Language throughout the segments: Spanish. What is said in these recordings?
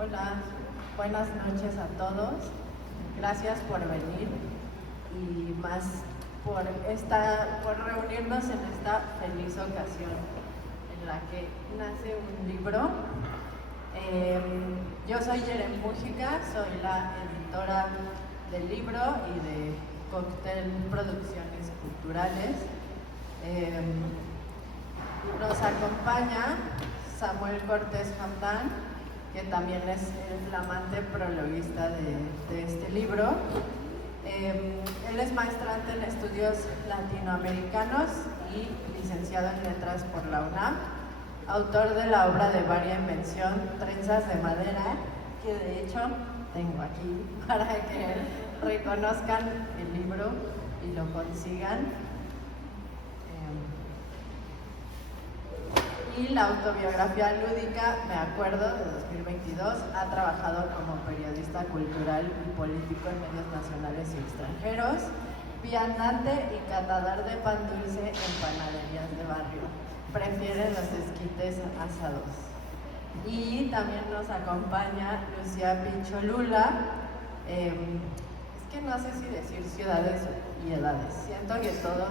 Hola, buenas noches a todos. Gracias por venir y más por reunirnos en esta feliz ocasión en la que nace un libro. Yo soy Yeren Mújica, soy la editora del libro y de Cóctel Producciones Culturales. Nos acompaña Samuel Cortés Hamdan, que también es el flamante prologuista de este libro. Él es maestrante en estudios latinoamericanos y licenciado en letras por la UNAM, autor de la obra de varia invención Trenzas de Madera, que de hecho tengo aquí para que reconozcan el libro y lo consigan. Y la autobiografía lúdica Me Acuerdo, de 2022, ha trabajado como periodista cultural y político en medios nacionales y extranjeros, viandante y catador de pan dulce en panaderías de barrio. Prefiere los esquites asados. Y también nos acompaña Lucía Picholula. Es que no sé si decir ciudades y edades. Siento que todos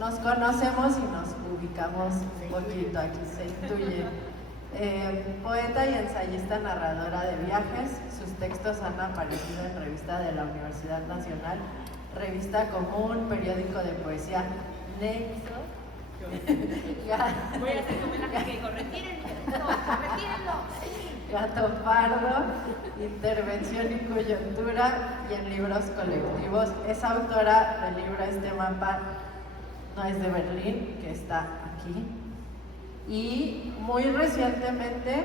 nos conocemos y nos ubicamos un poquito, aquí se intuye. Poeta y ensayista, narradora de viajes, sus textos han aparecido en Revista de la Universidad Nacional, Revista Común, periódico de poesía Nexo. Voy a hacer como la que dijo, retírenlo. Gato Pardo, Intervención y Coyuntura, y en libros colectivos. Es autora del libro Este mapa no es de Berlín, que está aquí. Y muy recientemente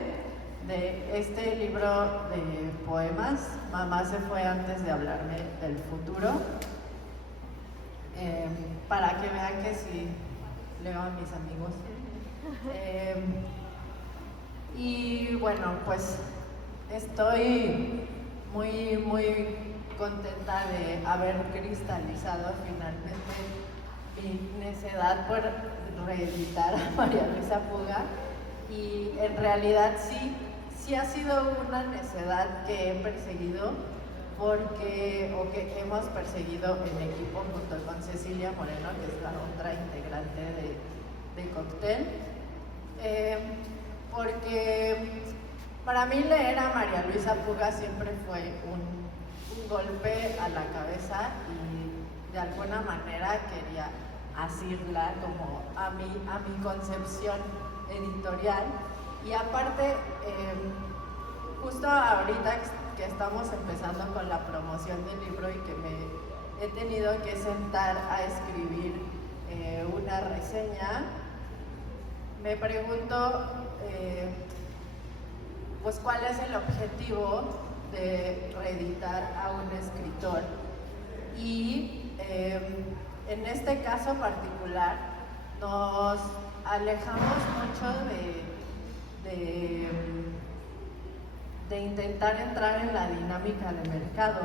de este libro de poemas, Mamá se fue antes de hablarme del futuro, para que vean que sí leo a mis amigos. Y bueno, pues estoy muy contenta de haber cristalizado finalmente mi necedad por reeditar a María Luisa Puga, y en realidad sí ha sido una necedad que he perseguido que hemos perseguido en equipo junto con Cecilia Moreno, que es la otra integrante de Cóctel, porque para mí leer a María Luisa Puga siempre fue un golpe a la cabeza, y de alguna manera quería asirla como a mi concepción editorial. Y aparte, justo ahorita que estamos empezando con la promoción del libro y que me he tenido que sentar a escribir una reseña, me pregunto pues cuál es el objetivo de reeditar a un escritor. Y en este caso particular nos alejamos mucho de intentar entrar en la dinámica de mercado,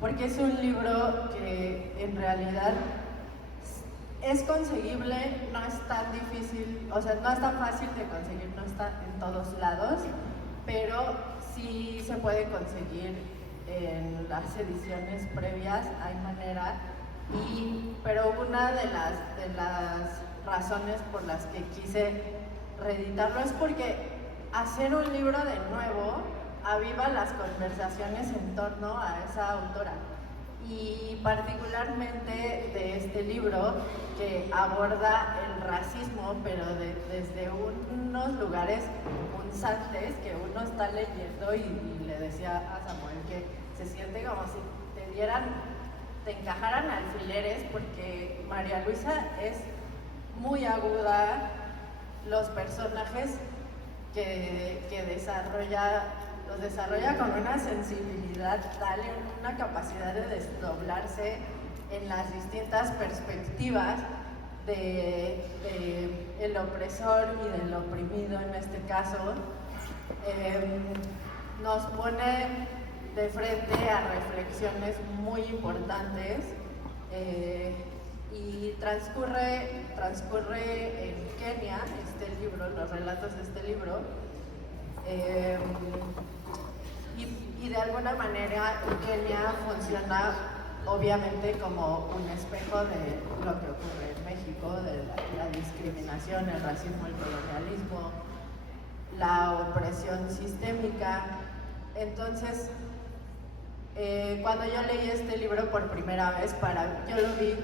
porque es un libro que en realidad es conseguible, no es tan difícil, o sea, no es tan fácil de conseguir, no está en todos lados, pero sí se puede conseguir en las ediciones previas, hay manera. Pero una de las razones por las que quise reeditarlo es porque hacer un libro de nuevo aviva las conversaciones en torno a esa autora, y particularmente de este libro que aborda el racismo, pero desde unos lugares punzantes que uno está leyendo, y le decía a Samuel que se siente como si te encajaran alfileres, porque María Luisa es muy aguda, los personajes que desarrolla, los desarrolla con una sensibilidad tal, y una capacidad de desdoblarse en las distintas perspectivas del opresor y del oprimido en este caso. Nos pone de frente a reflexiones muy importantes, y transcurre en Kenia, este libro, los relatos de este libro, alguna manera Kenia funciona obviamente como un espejo de lo que ocurre en México, de la discriminación, el racismo, el colonialismo, la opresión sistémica. Entonces, cuando yo leí este libro por primera vez, yo lo vi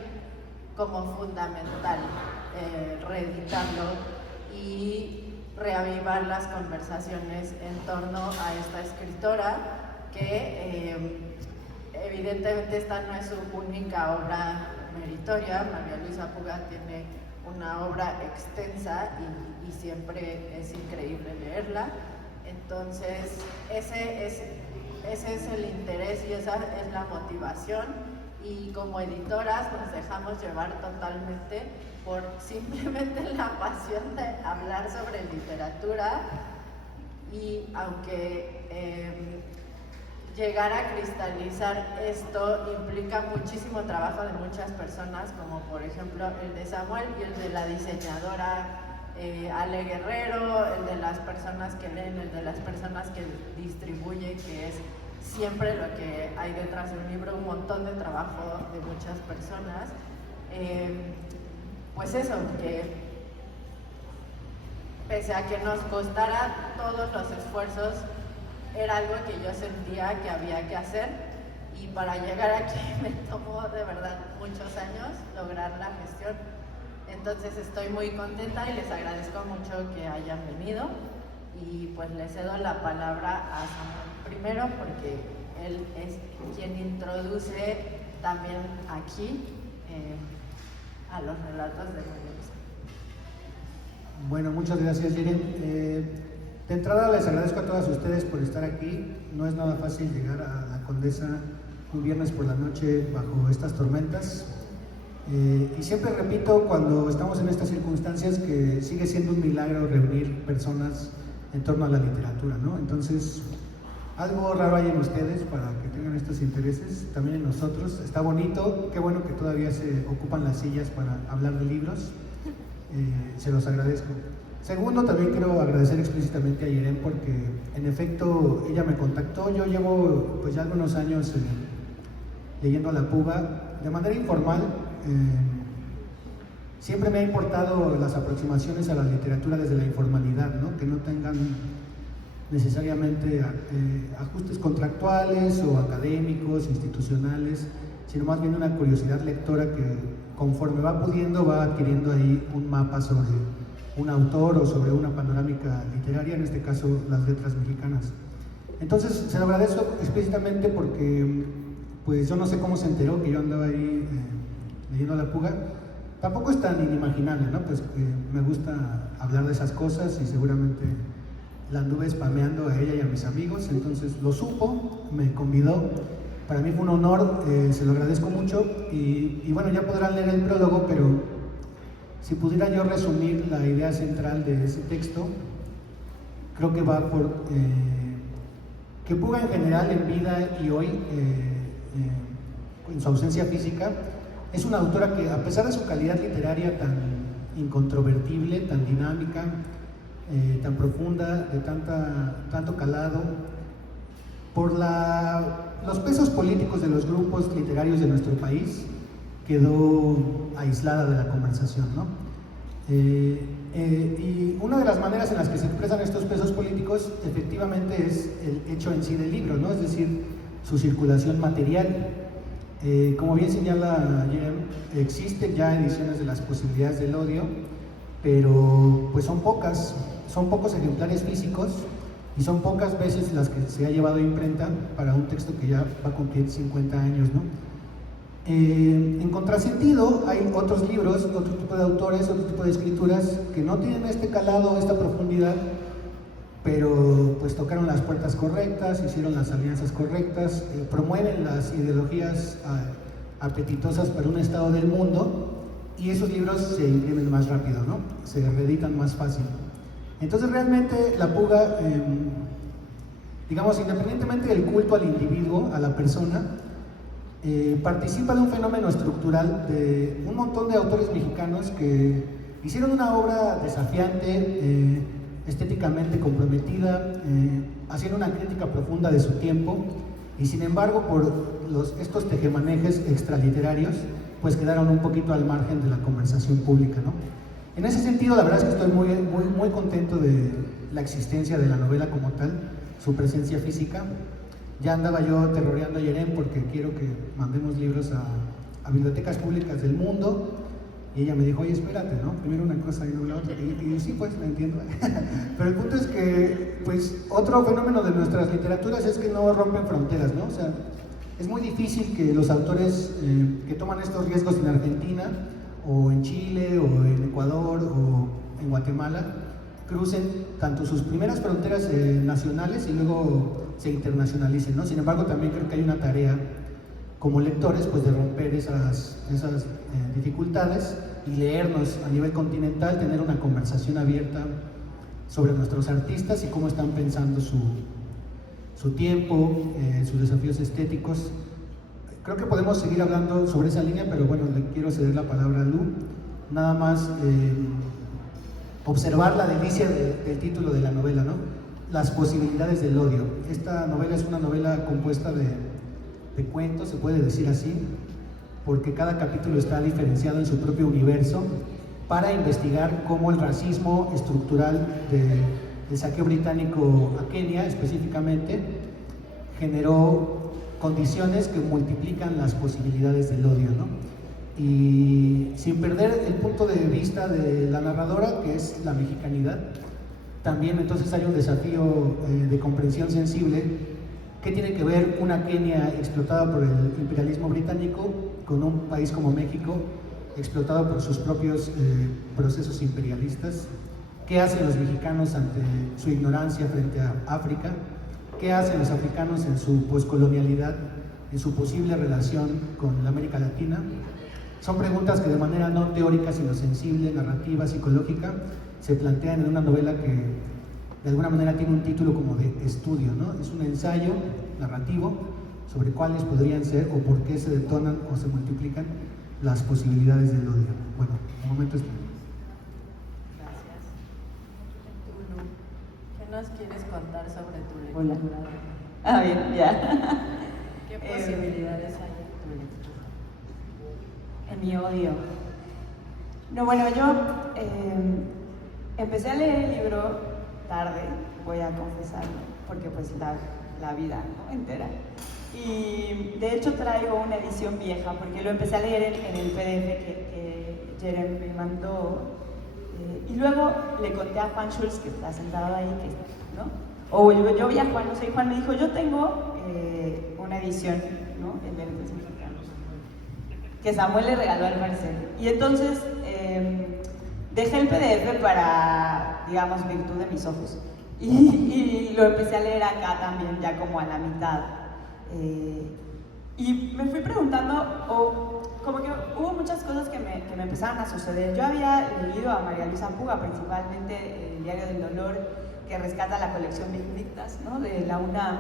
como fundamental reeditarlo y reavivar las conversaciones en torno a esta escritora que evidentemente esta no es su única obra meritoria. María Luisa Puga tiene una obra extensa y siempre es increíble leerla. Entonces ese es el interés y esa es la motivación, y como editoras nos dejamos llevar totalmente por simplemente la pasión de hablar sobre literatura, y aunque llegar a cristalizar esto implica muchísimo trabajo de muchas personas, como por ejemplo el de Samuel y el de la diseñadora Ale Guerrero, el de las personas que leen, el de las personas que distribuyen, que es siempre lo que hay detrás de un libro, un montón de trabajo de muchas personas. Pues eso, que pese a que nos costara todos los esfuerzos, era algo que yo sentía que había que hacer, y para llegar aquí me tomó de verdad muchos años lograr la gestión. Entonces estoy muy contenta y les agradezco mucho que hayan venido, y pues le cedo la palabra a Samuel primero porque él es quien introduce también aquí a los relatos de María Luisa. Bueno, muchas gracias, Yeren. De entrada les agradezco a todas ustedes por estar aquí. No es nada fácil llegar a la Condesa un viernes por la noche bajo estas tormentas. Y siempre repito, cuando estamos en estas circunstancias, que sigue siendo un milagro reunir personas en torno a la literatura, ¿no? Entonces, algo raro hay en ustedes para que tengan estos intereses, también en nosotros. Está bonito, qué bueno que todavía se ocupan las sillas para hablar de libros. Se los agradezco. Segundo, también quiero agradecer explícitamente a Yeren porque, en efecto, ella me contactó. Yo llevo pues ya algunos años leyendo a la Puga de manera informal. Siempre me ha importado las aproximaciones a la literatura desde la informalidad, ¿no? Que no tengan necesariamente ajustes contractuales o académicos, institucionales, sino más bien una curiosidad lectora que, conforme va pudiendo, va adquiriendo ahí un mapa sobre un autor o sobre una panorámica literaria, en este caso las letras mexicanas. Entonces se lo agradezco explícitamente porque pues yo no sé cómo se enteró que yo andaba ahí leyendo a la Puga. Tampoco es tan inimaginable, ¿no? Pues me gusta hablar de esas cosas y seguramente la anduve spameando a ella y a mis amigos, entonces lo supo, me convidó. Para mí fue un honor, se lo agradezco mucho y bueno, ya podrán leer el prólogo, pero si pudiera yo resumir la idea central de ese texto, creo que va por que Puga en general, en vida y hoy, en su ausencia física, es una autora que, a pesar de su calidad literaria tan incontrovertible, tan dinámica, tan profunda, de tanto calado, por los pesos políticos de los grupos literarios de nuestro país, quedó aislada de la conversación, ¿no? Y una de las maneras en las que se expresan estos pesos políticos efectivamente es el hecho en sí del libro, ¿no? Es decir, su circulación material. Como bien señala Jem, existen ya ediciones de Las posibilidades del odio, pero pues son pocos ejemplares físicos y son pocas veces las que se ha llevado a imprenta para un texto que ya va a cumplir 50 años, ¿no? En contrasentido, hay otros libros, otro tipo de autores, otro tipo de escrituras que no tienen este calado, esta profundidad, pero pues tocaron las puertas correctas, hicieron las alianzas correctas, promueven las ideologías apetitosas para un estado del mundo, y esos libros se imprimen más rápido, ¿no? Se reeditan más fácil. Entonces realmente la Puga, digamos, independientemente del culto al individuo, a la persona, participa de un fenómeno estructural de un montón de autores mexicanos que hicieron una obra desafiante, estéticamente comprometida, haciendo una crítica profunda de su tiempo, y sin embargo por estos tejemanejes extraliterarios pues quedaron un poquito al margen de la conversación pública, ¿no? En ese sentido, la verdad es que estoy muy contento de la existencia de la novela como tal, su presencia física. Ya andaba yo terroreando a Yerem porque quiero que mandemos libros a bibliotecas públicas del mundo, y ella me dijo, oye, espérate, ¿no? Primero una cosa y luego la otra, y sí, pues, la entiendo. Pero el punto es que, pues, otro fenómeno de nuestras literaturas es que no rompen fronteras, ¿no? O sea, es muy difícil que los autores que toman estos riesgos en Argentina, o en Chile, o en Ecuador, o en Guatemala, crucen tanto sus primeras fronteras nacionales y luego se internacionalicen, ¿no? Sin embargo, también creo que hay una tarea como lectores, pues, de romper esas dificultades y leernos a nivel continental, tener una conversación abierta sobre nuestros artistas y cómo están pensando su tiempo, sus desafíos estéticos. Creo que podemos seguir hablando sobre esa línea, pero bueno, le quiero ceder la palabra a Lu. Nada más observar la delicia del título de la novela, ¿no? Las posibilidades del odio. Esta novela es una novela compuesta de cuentos, se puede decir así, porque cada capítulo está diferenciado en su propio universo para investigar cómo el racismo estructural del saqueo británico a Kenia específicamente generó condiciones que multiplican las posibilidades del odio, ¿no? Y sin perder el punto de vista de la narradora, que es la mexicanidad, también entonces hay un desafío de comprensión sensible. ¿Qué tiene que ver una Kenia explotada por el imperialismo británico con un país como México explotado por sus propios procesos imperialistas? ¿Qué hacen los mexicanos ante su ignorancia frente a África? ¿Qué hacen los africanos en su poscolonialidad, en su posible relación con la América Latina? Son preguntas que de manera no teórica, sino sensible, narrativa, psicológica, se plantean en una novela que de alguna manera tiene un título como de estudio, ¿no? Es un ensayo narrativo sobre cuáles podrían ser o por qué se detonan o se multiplican las posibilidades del odio. Bueno, un momento es... Gracias. Lu, ¿qué nos quieres contar sobre tu Hola. lectura? Ah, bien, ya. ¿Qué posibilidades hay en tu lectura? En mi odio. No, bueno, yo empecé a leer el libro tarde, voy a confesarlo, porque pues la vida, ¿no?, entera. Y de hecho traigo una edición vieja, porque lo empecé a leer en el PDF que Jerem me mandó. Y luego le conté a Juan Schulz, que está sentado ahí, ¿no? O yo vi a Juan, no sé, y Juan me dijo, yo tengo una edición, ¿no?, en letras mexicanos, que Samuel le regaló al parecer. Y entonces dejé el PDF para, digamos, virtud de mis ojos. Y lo empecé a leer acá también, ya como a la mitad. Y me fui preguntando, como que hubo muchas cosas que me empezaron a suceder. Yo había leído a María Luisa Puga, principalmente el Diario del Dolor, que rescata la colección Vindictas, ¿no?, de la UNAM,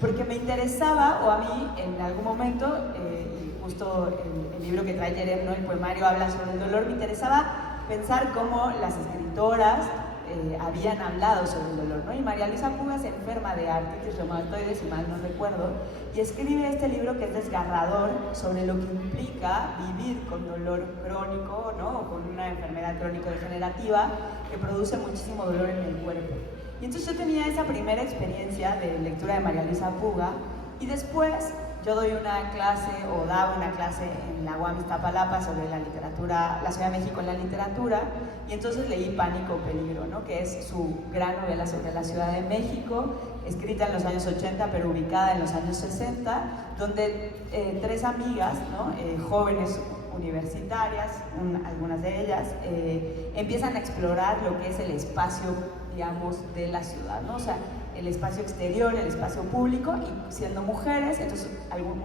porque me interesaba, o a mí en algún momento, y justo el libro que trae Jerem, ¿no?, el poemario habla sobre el dolor, me interesaba pensar cómo las escritoras habían hablado sobre el dolor, ¿no? Y María Luisa Puga se enferma de artritis reumatoide, si mal no recuerdo, y escribe este libro que es desgarrador sobre lo que implica vivir con dolor crónico, ¿no?, o con una enfermedad crónico-degenerativa que produce muchísimo dolor en el cuerpo. Y entonces yo tenía esa primera experiencia de lectura de María Luisa Puga, y después yo doy una clase, o daba una clase en la UAM Iztapalapa sobre la literatura, la Ciudad de México en la literatura, y entonces leí Pánico o Peligro, ¿no?, que es su gran novela sobre la Ciudad de México, escrita en los años 80 pero ubicada en los años 60, donde tres amigas, ¿no?, jóvenes universitarias, algunas de ellas, empiezan a explorar lo que es el espacio, digamos, de la ciudad, ¿no? O sea, el espacio exterior, el espacio público, y siendo mujeres, entonces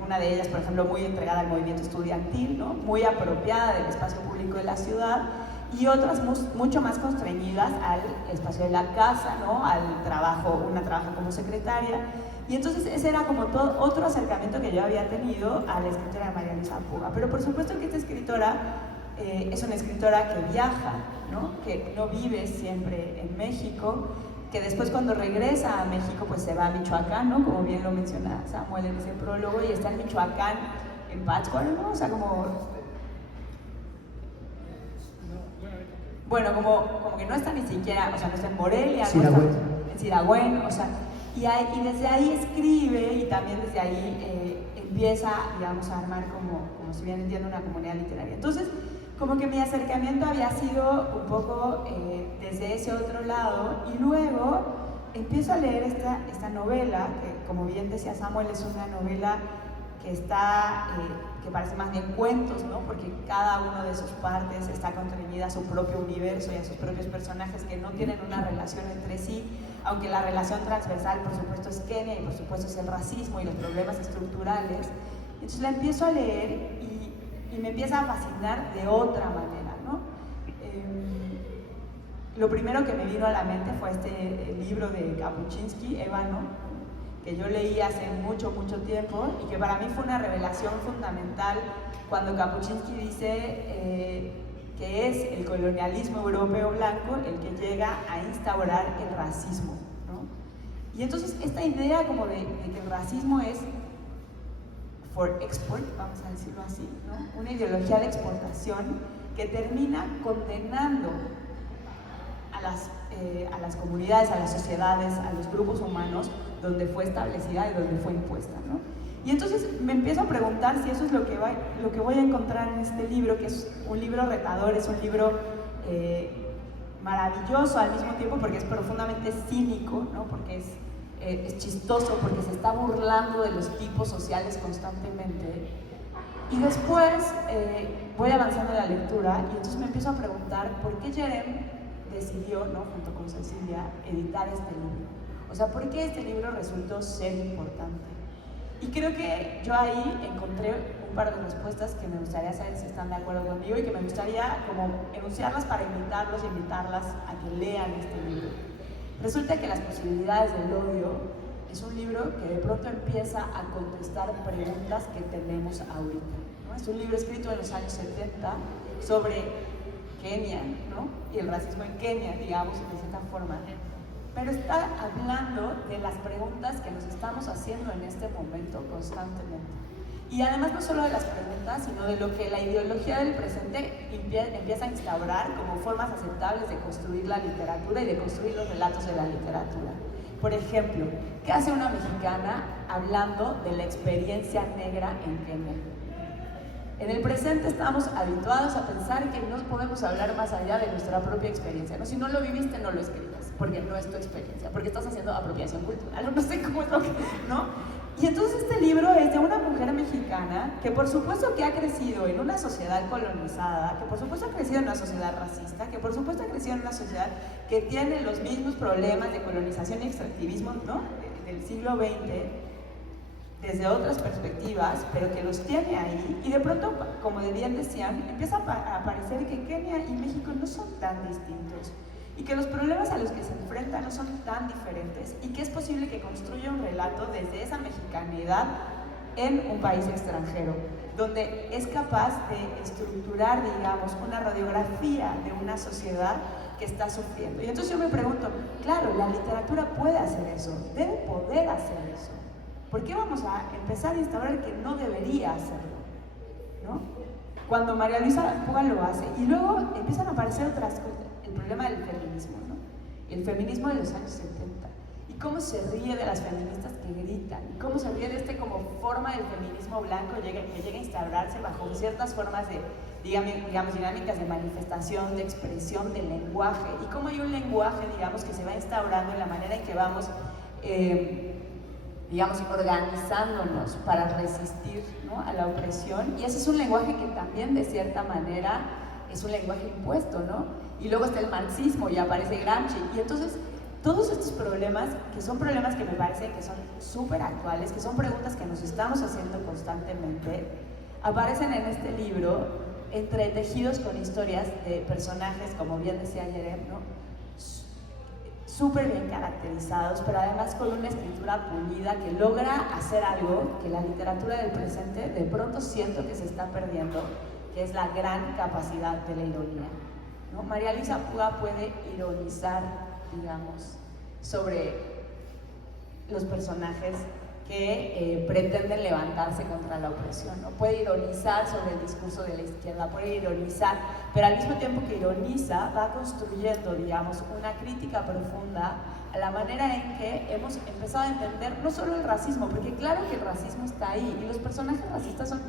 una de ellas, por ejemplo, muy entregada al movimiento estudiantil, ¿no?, muy apropiada del espacio público de la ciudad, y otras mucho más constreñidas al espacio de la casa, ¿no?, al trabajo, una trabaja como secretaria. Y entonces ese era como todo otro acercamiento que yo había tenido a la escritora María Luisa Puga. Pero por supuesto que esta escritora es una escritora que viaja, ¿no? Que no vive siempre en México, que después cuando regresa a México pues se va a Michoacán, ¿no? Como bien lo menciona Samuel en ese prólogo, y está en Michoacán, en Pátzcuaro, ¿no? O sea, como... Bueno, como que no está ni siquiera, o sea, no está en Morelia, no está en Siragüen, o sea, y desde ahí escribe y también desde ahí empieza, digamos, a armar como si bien entiendo, una comunidad literaria. Entonces, como que mi acercamiento había sido un poco desde ese otro lado, y luego empiezo a leer esta novela, que como bien decía Samuel, es una novela que está, que parece más bien cuentos, ¿no? Porque cada una de sus partes está constreñida a su propio universo y a sus propios personajes que no tienen una relación entre sí, aunque la relación transversal, por supuesto, es Kenia y por supuesto es el racismo y los problemas estructurales. Entonces la empiezo a leer y me empieza a fascinar de otra manera, ¿no? Lo primero que me vino a la mente fue este libro de Kapuscinski, Ébano, que yo leí hace mucho tiempo y que para mí fue una revelación fundamental cuando Kapuscinski dice que es el colonialismo europeo blanco el que llega a instaurar el racismo, ¿no? Y entonces esta idea como de que el racismo es for export, vamos a decirlo así, ¿no? Una ideología de exportación que termina condenando a las comunidades, a las sociedades, a los grupos humanos donde fue establecida y donde fue impuesta, ¿no? Y entonces me empiezo a preguntar si eso es lo que voy a encontrar en este libro, que es un libro retador, es un libro maravilloso al mismo tiempo porque es profundamente cínico, ¿no? Porque es chistoso, porque se está burlando de los tipos sociales constantemente. Y después voy avanzando en la lectura y entonces me empiezo a preguntar por qué Jerem decidió, ¿no? Junto con Cecilia, editar este libro. O sea, ¿por qué este libro resultó ser importante? Y creo que yo ahí encontré un par de respuestas que me gustaría saber si están de acuerdo conmigo y que me gustaría como enunciarlas para invitarlos y invitarlas a que lean este libro. Resulta que Las posibilidades del odio es un libro que de pronto empieza a contestar preguntas que tenemos ahorita, ¿no? Es un libro escrito en los años 70 sobre Kenia, ¿no? Y el racismo en Kenia, digamos, de cierta forma. Pero está hablando de las preguntas que nos estamos haciendo en este momento constantemente. Y además no solo de las preguntas, sino de lo que la ideología del presente empieza a instaurar como formas aceptables de construir la literatura y de construir los relatos de la literatura. Por ejemplo, ¿qué hace una mexicana hablando de la experiencia negra en Kenia? En el presente estamos habituados a pensar que no podemos hablar más allá de nuestra propia experiencia, ¿no? Si no lo viviste, no lo escribas, porque no es tu experiencia, porque estás haciendo apropiación cultural, no sé cómo es lo que, ¿no? Y entonces este libro es de una mujer mexicana que por supuesto que ha crecido en una sociedad colonizada, que por supuesto ha crecido en una sociedad racista, que por supuesto ha crecido en una sociedad que tiene los mismos problemas de colonización y extractivismo, ¿no? Del siglo XX, desde otras perspectivas, pero que los tiene ahí, y de pronto, como bien decían, empieza a aparecer que Kenia y México no son tan distintos, y que los problemas a los que se enfrentan no son tan diferentes, y que es posible que construya un relato desde esa mexicanidad en un país extranjero, donde es capaz de estructurar, digamos, una radiografía de una sociedad que está sufriendo. Y entonces yo me pregunto, claro, la literatura puede hacer eso, debe poder hacer eso. ¿Por qué vamos a empezar a instaurar que no debería hacerlo? ¿No? Cuando María Luisa Puga lo hace, y luego empiezan a aparecer otras cosas, el problema del feminismo, ¿no? El feminismo de los años 70, y cómo se ríe de las feministas que gritan, y cómo se ríe de como forma del feminismo blanco que llega a instaurarse bajo ciertas formas de, digamos, dinámicas de manifestación, de expresión, de lenguaje, y cómo hay un lenguaje, digamos, que se va instaurando en la manera en que vamos digamos, organizándonos para resistir, ¿no? A la opresión, y ese es un lenguaje que también de cierta manera es un lenguaje impuesto, ¿no? Y luego está el marxismo y aparece Gramsci, y entonces todos estos problemas, que son problemas que me parecen que son súper actuales, que son preguntas que nos estamos haciendo constantemente, aparecen en este libro entretejidos con historias de personajes, como bien decía Jerem, ¿no? Súper bien caracterizados, pero además con una escritura pulida que logra hacer algo que la literatura del presente de pronto siento que se está perdiendo, que es la gran capacidad de la ironía. ¿no? María Luisa Puga puede ironizar, digamos, sobre los personajes que pretenden levantarse contra la opresión, ¿no? Puede ironizar sobre el discurso de la izquierda, puede ironizar, pero al mismo tiempo que ironiza, va construyendo, digamos, una crítica profunda a la manera en que hemos empezado a entender no solo el racismo, porque claro que el racismo está ahí, y los personajes racistas son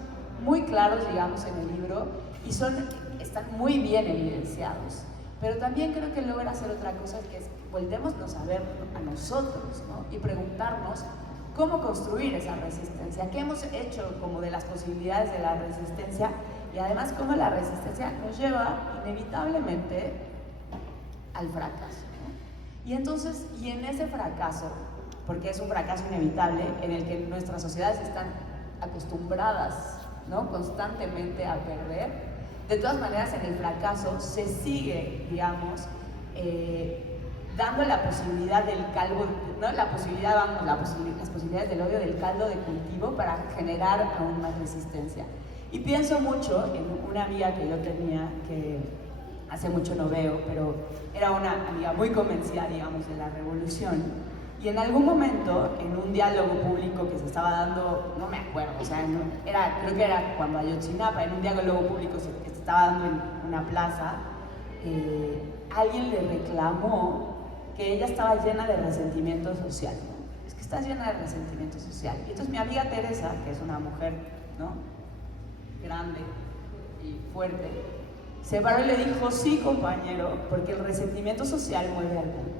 muy claros, digamos, en el libro, y están muy bien evidenciados. Pero también creo que logra hacer otra cosa, que es volvémonos a ver a nosotros, ¿no? Y preguntarnos cómo construir esa resistencia, qué hemos hecho como de las posibilidades de la resistencia, y además cómo la resistencia nos lleva inevitablemente al fracaso, ¿no? Y entonces, y en ese fracaso, porque es un fracaso inevitable en el que nuestras sociedades están acostumbradas, ¿no?, constantemente a perder, de todas maneras en el fracaso se sigue, digamos, dando la posibilidad del caldo, ¿no? las posibilidades del odio del caldo de cultivo para generar aún más resistencia. Y pienso mucho en una amiga que yo tenía, que hace mucho no veo, pero era una amiga muy convencida, digamos, de la revolución. Y en algún momento, en un diálogo público que se estaba dando, no me acuerdo, o sea, creo que era cuando Ayotzinapa, en un diálogo público que se estaba dando en una plaza, alguien le reclamó que ella estaba llena de resentimiento social, ¿no? Es que estás llena de resentimiento social. Y entonces mi amiga Teresa, que es una mujer, ¿no?, grande y fuerte, se paró y le dijo: sí, compañero, porque el resentimiento social mueve al mundo.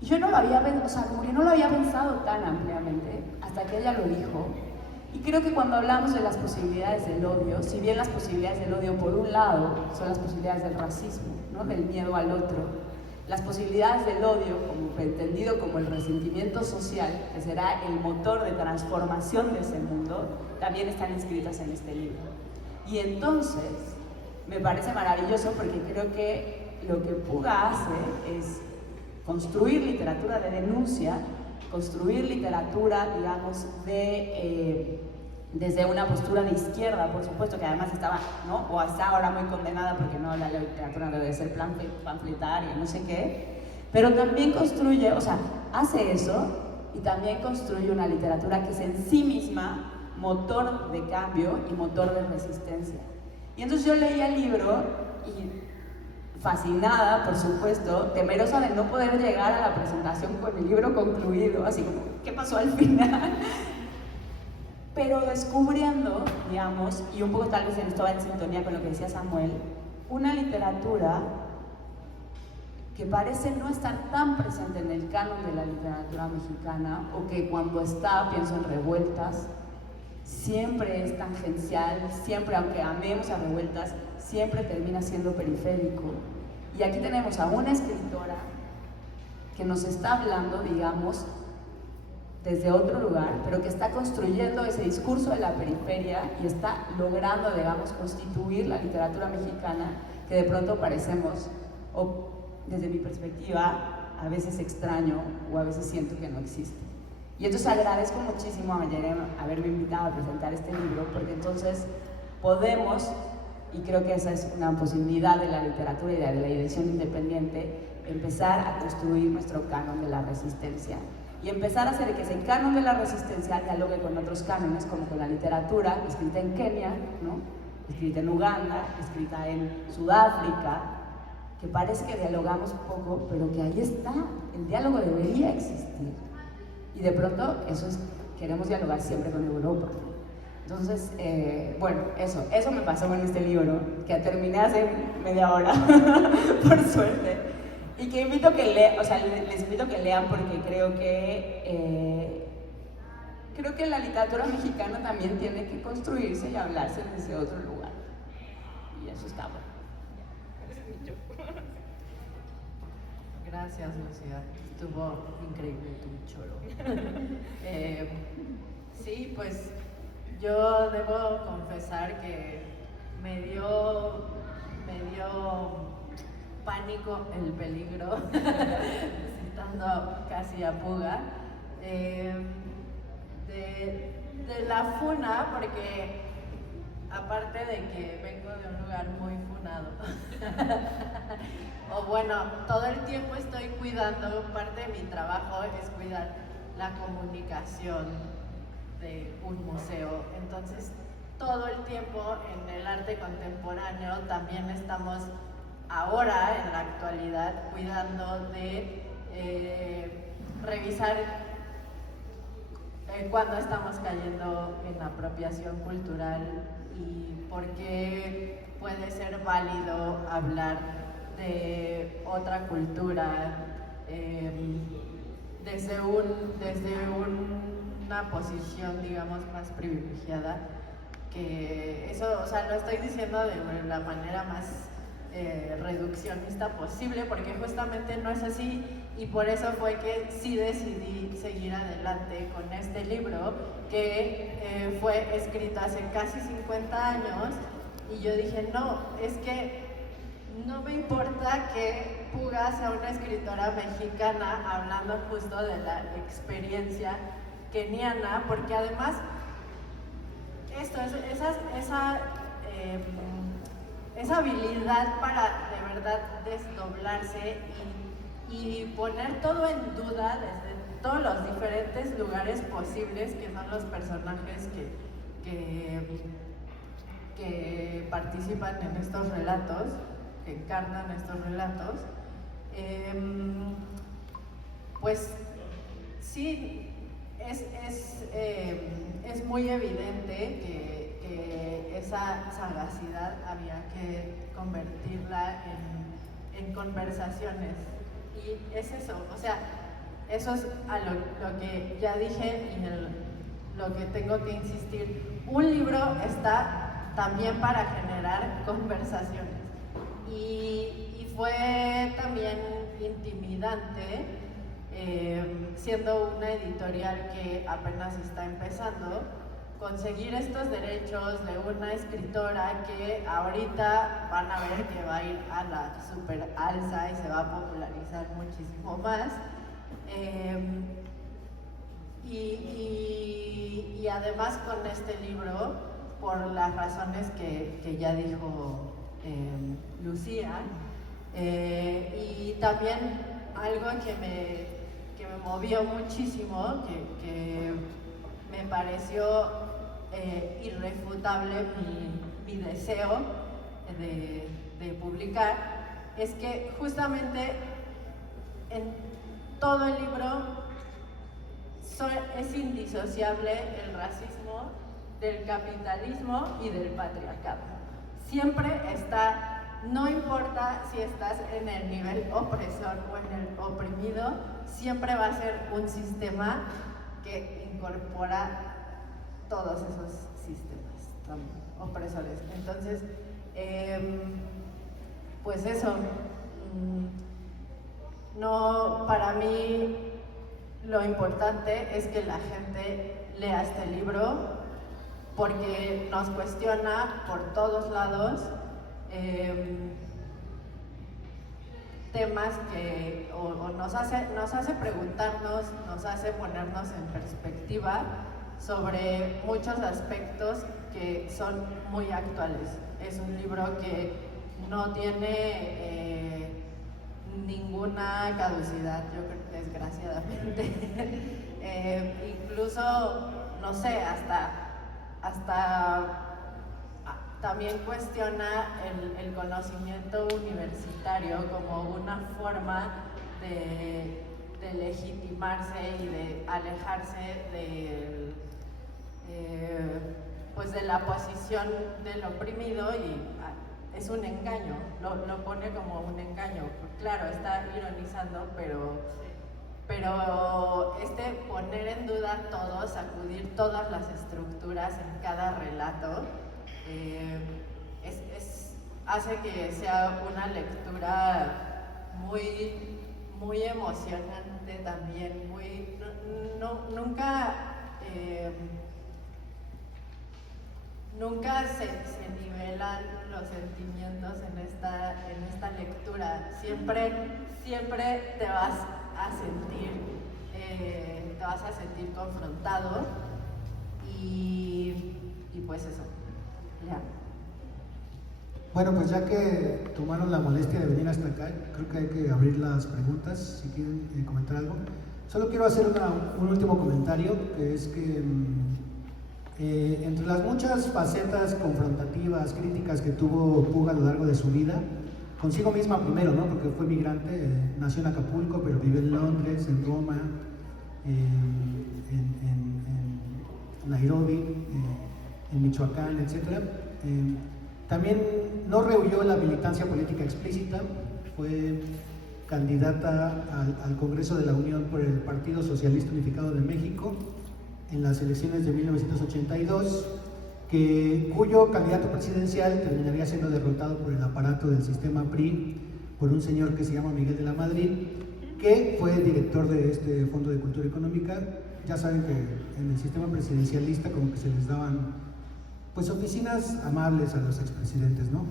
Y yo no lo había pensado, o sea, como que no lo había pensado tan ampliamente hasta que ella lo dijo. Y creo que cuando hablamos de las posibilidades del odio, si bien las posibilidades del odio por un lado son las posibilidades del racismo, ¿no?, del miedo al otro, las posibilidades del odio, como entendido como el resentimiento social, que será el motor de transformación de ese mundo, también están inscritas en este libro. Y entonces me parece maravilloso, porque creo que lo que Puga hace es construir literatura de denuncia, construir literatura, digamos, desde una postura de izquierda, por supuesto, que además estaba, ¿no?, o está ahora muy condenada porque no, la literatura debe ser panfletaria, no sé qué, pero también construye, o sea, hace eso y también construye una literatura que es en sí misma motor de cambio y motor de resistencia. Y entonces yo leía el libro y fascinada, por supuesto, temerosa de no poder llegar a la presentación con el libro concluido, así como, ¿qué pasó al final? Pero descubriendo, digamos, y un poco tal vez estaba en sintonía con lo que decía Samuel, una literatura que parece no estar tan presente en el canon de la literatura mexicana, o que cuando está, pienso en Revueltas, siempre es tangencial, siempre, aunque amemos a Revueltas, siempre termina siendo periférico. Y aquí tenemos a una escritora que nos está hablando, digamos, desde otro lugar, pero que está construyendo ese discurso de la periferia y está logrando, digamos, constituir la literatura mexicana que de pronto parecemos, o desde mi perspectiva, a veces extraño o a veces siento que no existe. Y entonces agradezco muchísimo a Mayerem haberme invitado a presentar este libro, porque entonces podemos, y creo que esa es una posibilidad de la literatura y de la edición independiente, empezar a construir nuestro canon de la resistencia y empezar a hacer que ese canon de la resistencia dialogue con otros cánones, como con la literatura escrita en Kenia, ¿no?, escrita en Uganda, escrita en Sudáfrica, que parece que dialogamos poco, pero que ahí está, el diálogo debería existir. Y de pronto queremos dialogar siempre con Europa. Entonces, bueno, eso me pasó con este libro, que terminé hace media hora, por suerte. Y que invito a que lean, o sea, les invito a que lean, porque creo que la literatura mexicana también tiene que construirse y hablarse desde otro lugar. Y eso está bueno. Gracias, Lucía. Estuvo increíble tu choro. Sí, pues yo debo confesar que me dio pánico el peligro, citando casi a Puga, de la funa, porque aparte de que vengo de un lugar muy funado, o bueno, todo el tiempo estoy cuidando, parte de mi trabajo es cuidar la comunicación de un museo, entonces todo el tiempo en el arte contemporáneo también estamos ahora, en la actualidad, cuidando de revisar cuándo estamos cayendo en apropiación cultural y por qué puede ser válido hablar de otra cultura desde una posición, digamos, más privilegiada. Que eso, o sea, lo estoy diciendo de la manera más reduccionista posible, porque justamente no es así, y por eso fue que sí decidí seguir adelante con este libro, que fue escrito hace casi 50 años, y yo dije, no, es que no me importa que Puga sea una escritora mexicana hablando justo de la experiencia keniana, porque además esa habilidad para de verdad desdoblarse y poner todo en duda desde todos los diferentes lugares posibles que son los personajes que participan en estos relatos, que encarnan estos relatos, pues sí, es muy evidente que esa sagacidad había que convertirla en conversaciones. Y es eso, o sea, eso es a lo que ya dije y lo que tengo que insistir. Un libro está también para generar conversaciones. Y fue también intimidante, siendo una editorial que apenas está empezando, conseguir estos derechos de una escritora que ahorita van a ver que va a ir a la super alza y se va a popularizar muchísimo más. Y además con este libro, por las razones que ya dijo Lucía, y también algo que me movió muchísimo, que me pareció irrefutable mi deseo de publicar, es que justamente en todo el libro es indisociable el racismo del capitalismo y del patriarcado. Siempre está, no importa si estás en el nivel opresor o en el oprimido, siempre va a ser un sistema que incorpora todos esos sistemas opresores. Entonces, pues eso, no, para mí lo importante es que la gente lea este libro porque nos cuestiona por todos lados temas que nos hace preguntarnos, nos hace ponernos en perspectiva sobre muchos aspectos que son muy actuales. Es un libro que no tiene ninguna caducidad, yo creo, desgraciadamente. Incluso, no sé, hasta también cuestiona el conocimiento universitario como una forma de legitimarse y de alejarse pues de la posición del oprimido, y es un engaño, lo pone como un engaño. Claro, está ironizando, pero poner en duda todo, sacudir todas las estructuras en cada relato, hace que sea una lectura muy emocionante también, nunca se nivelan los sentimientos en esta lectura. Siempre te vas a sentir confrontado, y pues eso. Ya. Bueno, pues ya que tomaron la molestia de venir hasta acá, creo que hay que abrir las preguntas, si quieren comentar algo. Solo quiero hacer un último comentario, que es que entre las muchas facetas confrontativas, críticas que tuvo Puga a lo largo de su vida, consigo misma primero, ¿no? Porque fue migrante, nació en Acapulco, pero vive en Londres, en Roma, en Nairobi, en Michoacán, etc. También no rehuyó la militancia política explícita, fue candidata al Congreso de la Unión por el Partido Socialista Unificado de México en las elecciones de 1982, cuyo candidato presidencial terminaría siendo derrotado por el aparato del sistema PRI, por un señor que se llama Miguel de la Madrid, que fue director de este Fondo de Cultura Económica. Ya saben que en el sistema presidencialista como que se les daban pues oficinas amables a los expresidentes, ¿no?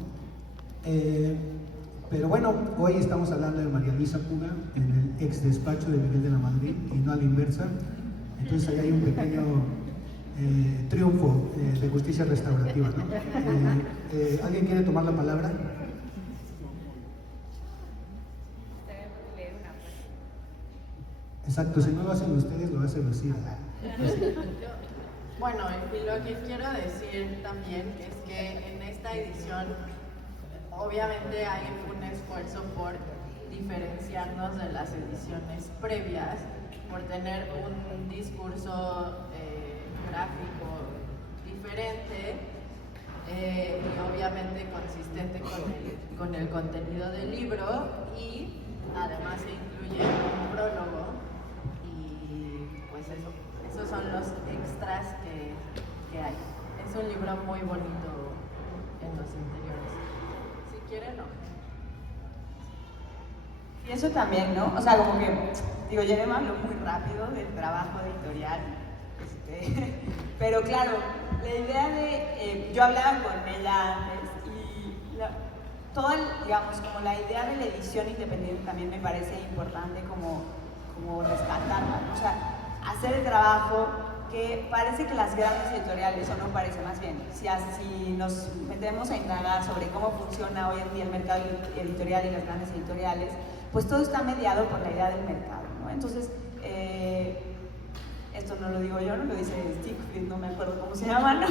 Pero bueno, hoy estamos hablando de María Luisa Puga en el ex despacho de Miguel de la Madrid y no a la inversa. Entonces ahí hay un pequeño triunfo de justicia restaurativa, ¿no? ¿Alguien quiere tomar la palabra? Exacto, si no lo hacen ustedes, lo hace Lucía. Bueno, y lo que quiero decir también es que en esta edición obviamente hay un esfuerzo por diferenciarnos de las ediciones previas, por tener un discurso gráfico diferente y obviamente consistente con el contenido del libro, y además se incluye un prólogo y pues esos son los extras que hay. Es un libro muy bonito en los interiores. Si quieren, no. Y eso también, ¿no? O sea, como que, digo, Jerema habló muy rápido del trabajo editorial, pero claro, la idea de, yo hablaba con ella antes y toda, digamos, como la idea de la edición independiente también me parece importante como rescatarla, ¿no? O sea, hacer el trabajo que parece que las grandes editoriales, o no parece más bien, si nos metemos a indagar sobre cómo funciona hoy en día el mercado editorial y las grandes editoriales, pues todo está mediado por la idea del mercado, ¿no? Entonces, esto no lo digo yo, no lo dice Siegfried, no me acuerdo cómo se llama, ¿no?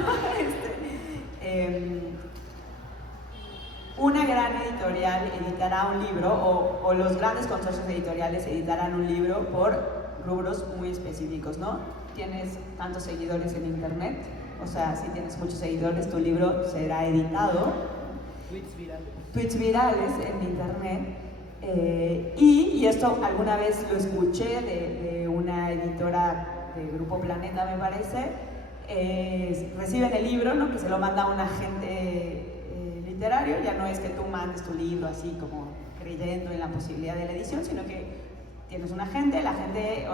Una gran editorial editará un libro, o los grandes consorcios editoriales editarán un libro por rubros muy específicos, ¿no? Tienes tantos seguidores en internet, o sea, si tienes muchos seguidores, tu libro será editado. Tweets virales en internet. Y esto alguna vez lo escuché de una editora del Grupo Planeta, me parece. Reciben el libro, ¿no? Que se lo manda a un agente literario. Ya no es que tú mandes tu libro así como creyendo en la posibilidad de la edición, sino que tienes un agente, la agente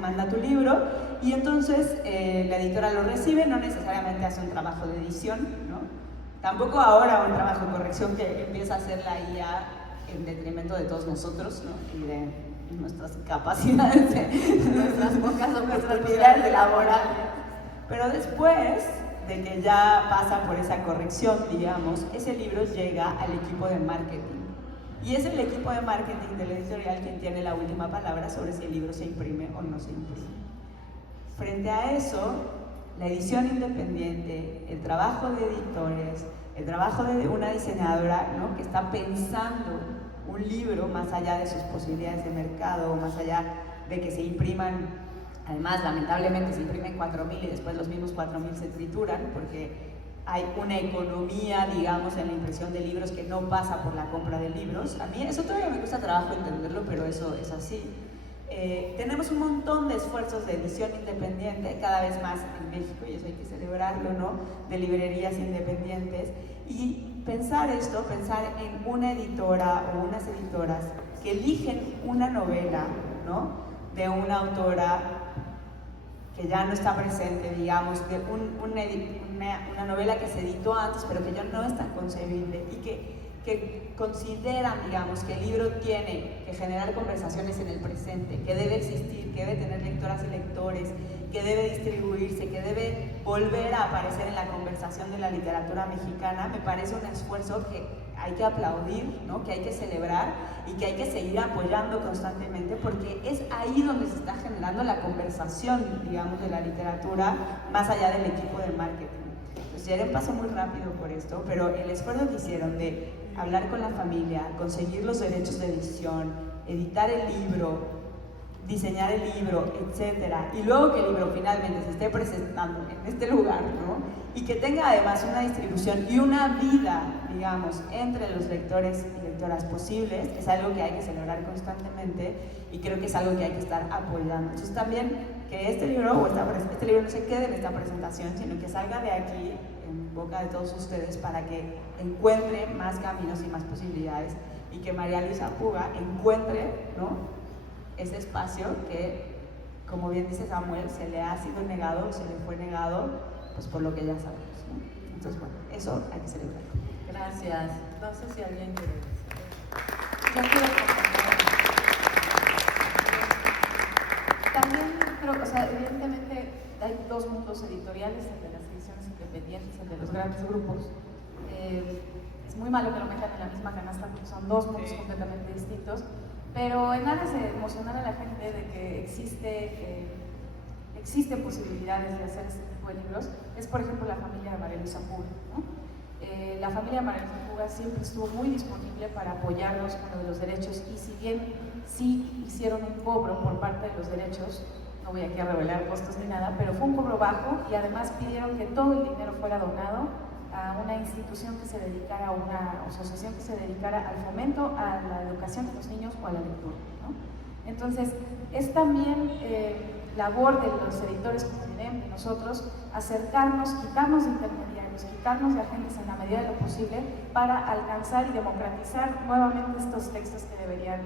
manda tu libro y entonces la editora lo recibe, no necesariamente hace un trabajo de edición, ¿no? Tampoco ahora un trabajo de corrección que empieza a hacer la IA en detrimento de todos nosotros, ¿no? Y de nuestras capacidades, nuestras pocas oportunidades laborales. Pero después de que ya pasa por esa corrección, digamos, ese libro llega al equipo de marketing. Y es el equipo de marketing de la editorial quien tiene la última palabra sobre si el libro se imprime o no se imprime. Frente a eso, la edición independiente, el trabajo de editores, el trabajo de una diseñadora, ¿no? Que está pensando un libro más allá de sus posibilidades de mercado, más allá de que se impriman, además lamentablemente se imprimen 4.000 y después los mismos 4.000 se trituran porque hay una economía, digamos, en la impresión de libros que no pasa por la compra de libros. A mí eso todavía me cuesta trabajo entenderlo, pero eso es así. Tenemos un montón de esfuerzos de edición independiente, cada vez más en México, y eso hay que celebrarlo, ¿no? De librerías independientes. Y pensar esto, pensar en una editora o unas editoras que eligen una novela, ¿no? De una autora que ya no está presente, digamos, de una novela que se editó antes, pero que ya no es tan concebible y que consideran, digamos, que el libro tiene que generar conversaciones en el presente, que debe existir, que debe tener lectoras y lectores, que debe distribuirse, que debe volver a aparecer en la conversación de la literatura mexicana, me parece un esfuerzo que hay que aplaudir, ¿no? Que hay que celebrar y que hay que seguir apoyando constantemente, porque es ahí donde se está generando la conversación, digamos, de la literatura, más allá del equipo de marketing. Entonces, Yeren pasó muy rápido por esto, pero el esfuerzo que hicieron de hablar con la familia, conseguir los derechos de edición, editar el libro, diseñar el libro, etcétera, y luego que el libro finalmente se esté presentando en este lugar, ¿no? Y que tenga además una distribución y una vida, digamos, entre los lectores y lectoras posibles, es algo que hay que celebrar constantemente y creo que es algo que hay que estar apoyando. Entonces también que este libro no se quede en esta presentación, sino que salga de aquí en boca de todos ustedes para que encuentre más caminos y más posibilidades y que María Luisa Puga encuentre, ¿no?, ese espacio que, como bien dice Samuel, se le ha sido negado, se le fue negado, pues por lo que ya sabemos, ¿no? Entonces, bueno, eso hay que celebrarlo. Gracias. No sé si alguien quiere decir. Yo quiero compartir. También creo que, o sea, evidentemente hay dos mundos editoriales, el de las ediciones independientes, el de los grandes grupos. Es muy malo que lo metan en la misma canasta porque son dos mundos completamente distintos. Pero en aras de emocionar a la gente de que existen posibilidades de hacer este tipo de libros, es por ejemplo la familia de María Luisa Puga, ¿no? La familia de María Luisa Puga siempre estuvo muy disponible para apoyarnos con lo de los derechos y si bien sí hicieron un cobro por parte de los derechos, no voy aquí a revelar costos ni nada, pero fue un cobro bajo y además pidieron que todo el dinero fuera donado a una institución que se dedicara, a una asociación que se dedicara al fomento, a la educación de los niños o a la lectura, ¿no? Entonces, es también labor de los editores como Yeren, de nosotros, acercarnos, quitarnos de intermediarios, quitarnos de agentes en la medida de lo posible para alcanzar y democratizar nuevamente estos textos que deberían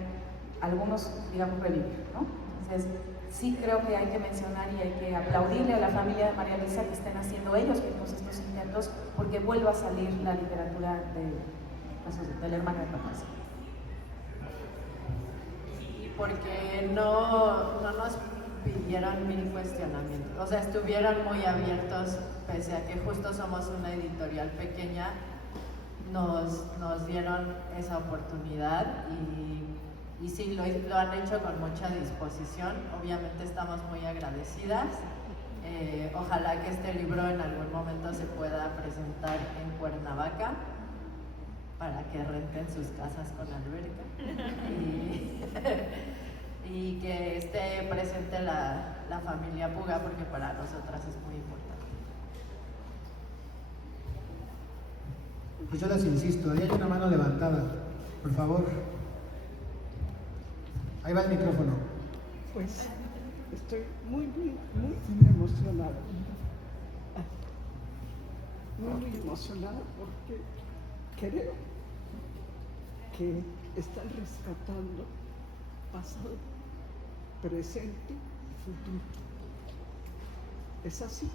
algunos, digamos, revivir, ¿no? Entonces, sí creo que hay que mencionar y hay que aplaudirle a la familia de María Luisa que estén haciendo ellos mismos estos intentos porque vuelva a salir la literatura del hermano de papás. Y porque no nos pidieron mil cuestionamientos, o sea, estuvieron muy abiertos, pese a que justo somos una editorial pequeña, nos dieron esa oportunidad y sí, lo han hecho con mucha disposición. Obviamente estamos muy agradecidas. Ojalá que este libro en algún momento se pueda presentar en Cuernavaca para que renten sus casas con alberca y que esté presente la familia Puga porque para nosotras es muy importante. Pues yo les insisto, ahí hay una mano levantada, por favor. Ahí va el micrófono. Pues estoy muy emocionada. Muy emocionada porque creo que están rescatando pasado, presente, futuro. Es así.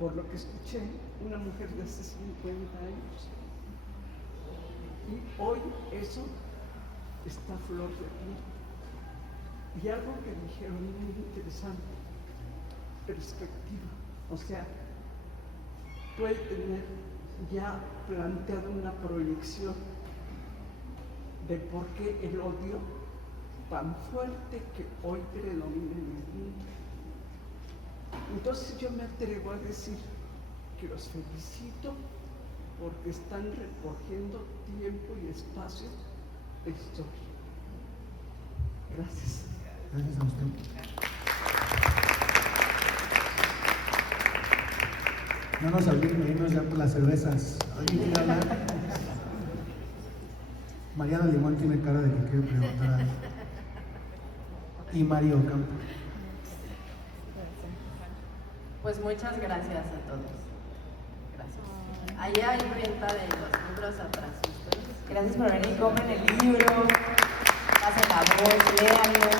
Por lo que escuché, una mujer de hace 50 años. Y hoy eso está a flor de piel. Y algo que dijeron muy interesante, perspectiva. O sea, puede tener ya planteado una proyección de por qué el odio tan fuerte que hoy predomina en el mundo. Entonces yo me atrevo a decir que los felicito porque están recogiendo tiempo y espacio de historia. Gracias. Gracias a usted. No nos olviden de irnos ya por las cervezas. ¿Alguien quiere hablar? Mariana Limón tiene cara de que quiere preguntar algo. Y Mario Campo. Pues muchas gracias a todos. Gracias. Allá hay venta de los libros atrás. Gracias por venir, compren el libro, pasen la voz, léanlo.